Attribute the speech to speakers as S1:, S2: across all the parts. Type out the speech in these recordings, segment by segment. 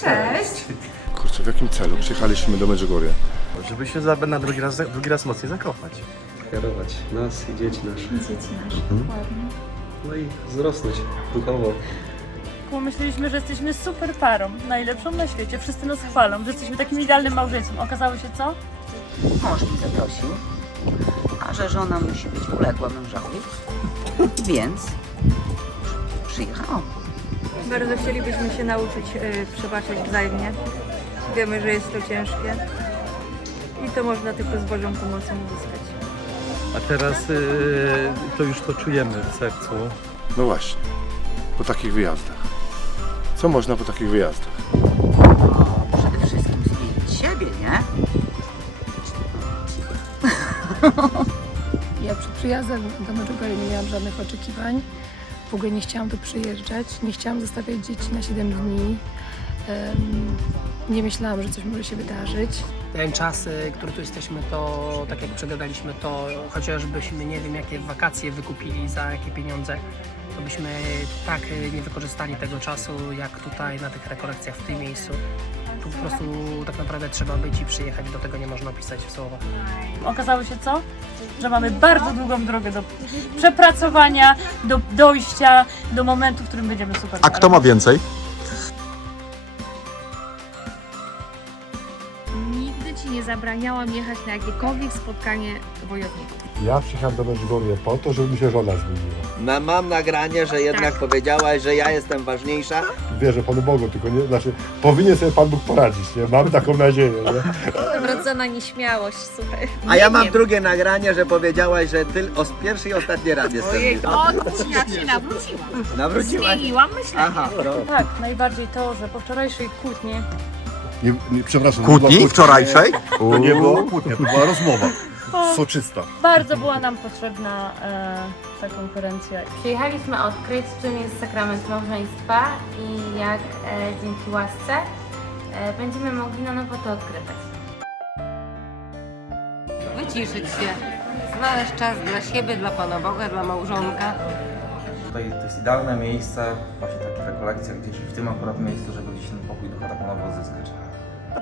S1: Cześć.
S2: Kurczę, w jakim celu przyjechaliśmy do Medjugorje?
S3: Żeby się za- na drugi raz, drugi raz mocniej zakochać.
S4: Kierować nas i dzieci nasze.
S1: Dzieci nasze, dokładnie.
S4: No i wzrosnąć duchowo.
S5: Pomyśleliśmy, że jesteśmy super parą, najlepszą na świecie. Wszyscy nas chwalą, że jesteśmy takim idealnym małżeństwem. Okazało się co?
S6: Mąż mi zaprosił, a że żona musi być uległa mężowi, więc przyjechałam.
S1: Bardzo chcielibyśmy się nauczyć y, przebaczać wzajemnie. Wiemy, że jest to ciężkie. I to można tylko z Bożą pomocą uzyskać.
S3: A teraz y, to już to czujemy w sercu.
S2: No właśnie, po takich wyjazdach. Co można po takich wyjazdach?
S6: Przede wszystkim zmienić siebie, nie?
S7: Ja przed przyjazdem do Medjugorje nie miałam żadnych oczekiwań. W ogóle nie chciałam tu przyjeżdżać, nie chciałam zostawiać dzieci na 7 dni. Nie myślałam, że coś może się wydarzyć.
S8: ten czas, y, który tu jesteśmy, to tak jak przegadaliśmy, to chociażbyśmy nie wiem jakie wakacje wykupili, za jakie pieniądze, to byśmy tak y, nie wykorzystali tego czasu, jak tutaj na tych rekolekcjach w tym miejscu. Tu po prostu tak naprawdę trzeba być i przyjechać, do tego nie można opisać w słowach.
S5: Okazało się co? Że mamy bardzo długą drogę do przepracowania, do dojścia do momentu, w którym będziemy super
S9: A kto ma więcej?
S10: Nigdy ci nie zabraniałam jechać na jakiekolwiek spotkanie wojowników.
S11: Ja przyjechałem do Medjugorje po to, żeby mi się żona zmieniła.
S12: Na, mam nagranie, że jednak powiedziałaś, że ja jestem ważniejsza.
S11: Wierzę Panu Bogu, tylko nie, znaczy powinien sobie Pan Bóg poradzić, nie? Mam taką nadzieję, nie?
S10: Wrodzona nieśmiałość, słuchaj.
S12: A ja mam drugie nagranie, że powiedziałaś, że ty o pierwszy i ostatni raz jestem.
S10: Od jak się nawróciłam.
S12: Nawróciłaś?
S10: Zmieniłam myślenie.
S12: Aha, no.
S5: Tak, najbardziej to, że po wczorajszej kłótni
S11: nie, nie przepraszam. to była
S9: Kłótni
S11: kłótnia.
S9: wczorajszej?
S11: To nie było kłótnia, to była rozmowa.
S5: To
S11: Soczysta.
S5: bardzo była nam potrzebna e, ta konferencja.
S10: Przyjechaliśmy odkryć, czym jest sakrament małżeństwa i jak e, dzięki łasce e, będziemy mogli na nowo to odkrywać.
S6: Wyciszyć się, znaleźć czas dla siebie, dla Pana Boga, dla małżonka.
S4: Tutaj to jest idealne miejsce, właśnie takie rekolekcje gdzieś w tym akurat miejscu, żeby gdzieś ten pokój ducha tak na nowo odzyskać.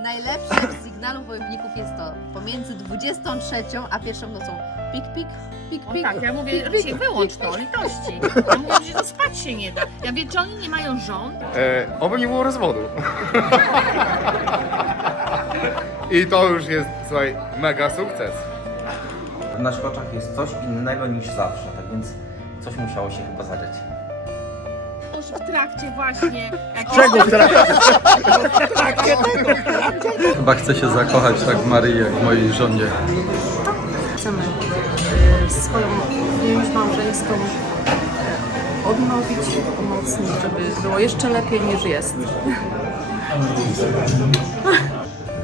S10: Najlepsze w sygnalu wojowników jest to pomiędzy 23 a pierwszą nocą. Pik, pik, pik, pik.
S7: tak, ja mówię,
S10: pik, pik,
S7: się wyłącz to, litości. Ja mówię, że to spać się nie da. Ja wiem, czy oni nie mają żon?
S2: E, oby nie było rozwodu. I to już jest, słuchaj, mega sukces.
S4: W naszych oczach jest coś innego niż zawsze, tak więc coś musiało się chyba zadziać.
S7: Już w trakcie właśnie. Jak
S12: Czego
S4: Chyba chcę się zakochać tak w Maryi, jak w mojej żonie.
S7: chcemy swoją więź małżeńską e, odnowić, umocnić, żeby było jeszcze lepiej niż jest.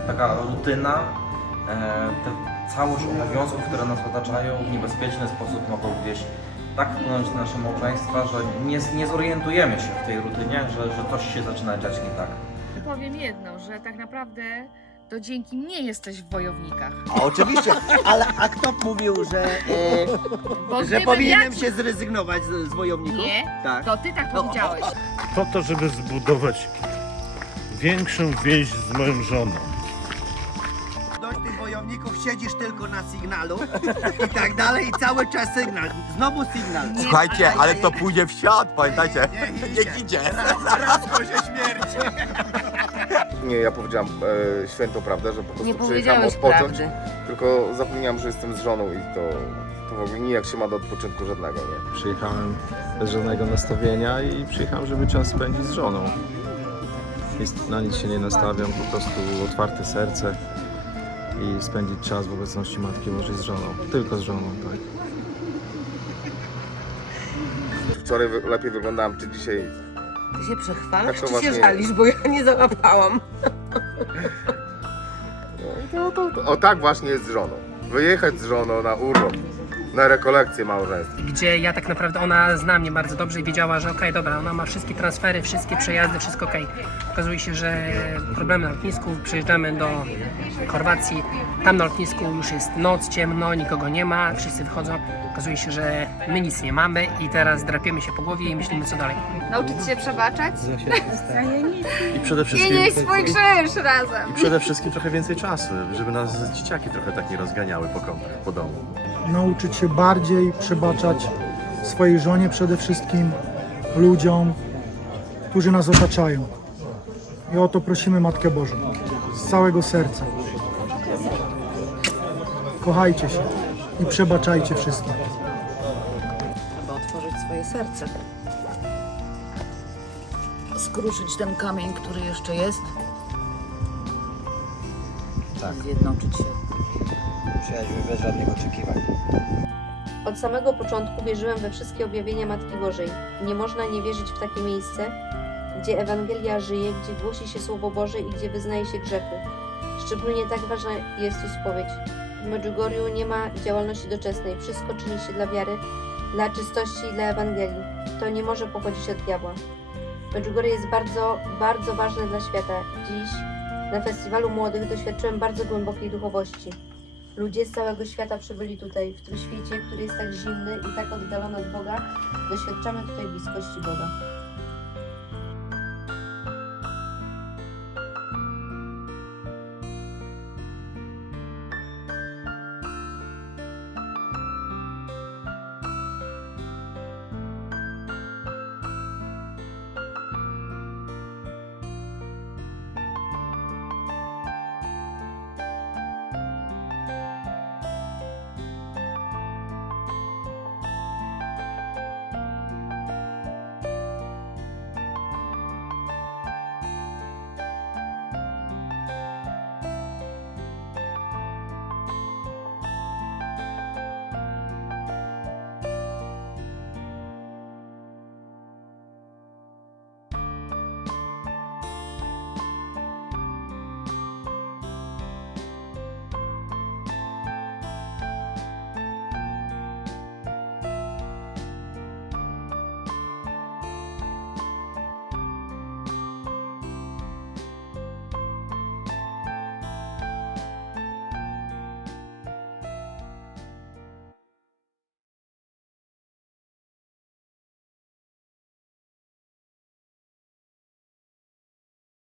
S4: Taka rutyna, e, te całość obowiązków, które nas otaczają w niebezpieczny sposób mogą gdzieś tak wpłynąć na nasze małżeństwa, że nie, nie zorientujemy się w tej rutynie, że, że coś się zaczyna dziać nie tak.
S10: Powiem jedno, że tak naprawdę to dzięki mnie jesteś w wojownikach.
S12: A oczywiście, ale a kto mówił, że, e,
S10: Bo
S12: że
S10: gdybym
S12: powinienem
S10: ja...
S12: się zrezygnować z, z wojowników?
S10: Nie,
S12: Tak.
S10: to ty tak powiedziałeś.
S11: Po to, żeby zbudować większą więź z moją żoną.
S12: Siedzisz tylko na sygnalu i tak dalej i cały czas sygnał. Znowu sygnał.
S9: Słuchajcie, ale to pójdzie w świat, pamiętajcie.
S12: Nie
S9: idzie.
S12: Prędko się śmierci.
S2: Nie, ja powiedziałam e, świętą prawdę, że po prostu
S6: Nie
S2: przyjechałem
S6: powiedziałeś
S2: odpocząć.
S6: prawdy.
S2: Tylko zapomniałem, że jestem z żoną i to, to w ogóle nijak się ma do odpoczynku żadnego, nie?
S4: Przyjechałem bez żadnego nastawienia i przyjechałem, żeby czas spędzić z żoną. Jest, na nic się nie nastawiam, po prostu otwarte serce i spędzić czas w obecności Matki Bożej z żoną. Tylko z żoną, tak.
S2: Wczoraj wy- lepiej wyglądałem, czy dzisiaj
S6: Ty się przechwalasz,
S2: Tak to
S6: czy
S2: właśnie
S6: się żalisz, bo ja nie załapałam.
S2: No i to, to, to, o tak właśnie jest z żoną. Wyjechać z żoną na urlop Na rekolekcję małżeństwa.
S8: gdzie ja tak naprawdę, ona zna mnie bardzo dobrze i wiedziała, że okej, dobra, ona ma wszystkie transfery, wszystkie przejazdy, wszystko okej. Okazuje się, że problemy na lotnisku, przyjeżdżamy do Chorwacji, tam na lotnisku już jest noc, ciemno, nikogo nie ma, wszyscy wychodzą. Okazuje się, że my nic nie mamy i teraz drapiemy się po głowie i myślimy co dalej.
S10: Nauczyć się przebaczać
S9: I przede
S10: i
S9: wszystkim...
S10: nieść swój krzyż razem.
S9: I przede wszystkim trochę więcej czasu, żeby nas dzieciaki trochę tak nie rozganiały po kątach, po domu.
S13: nauczyć się bardziej przebaczać swojej żonie przede wszystkim, ludziom, którzy nas otaczają. I o to prosimy Matkę Bożą z całego serca. Kochajcie się i przebaczajcie wszystkim.
S1: Trzeba otworzyć swoje serce. Skruszyć ten kamień, który jeszcze jest. Tak. Zjednoczyć się.
S12: Przyjaźń bez żadnych oczekiwań.
S10: Od samego początku wierzyłem we wszystkie objawienia Matki Bożej. Nie można nie wierzyć w takie miejsce, gdzie Ewangelia żyje, gdzie głosi się Słowo Boże i gdzie wyznaje się grzechy. Szczególnie tak ważna jest tu spowiedź. W Medjugorju nie ma działalności doczesnej. Wszystko czyni się dla wiary, dla czystości i dla Ewangelii. To nie może pochodzić od diabła. Medjugorje jest bardzo, bardzo ważne dla świata. Dziś na Festiwalu Młodych doświadczyłem bardzo głębokiej duchowości. Ludzie z całego świata przybyli tutaj. W tym świecie, który jest tak zimny i tak oddalony od Boga, doświadczamy tutaj bliskości Boga.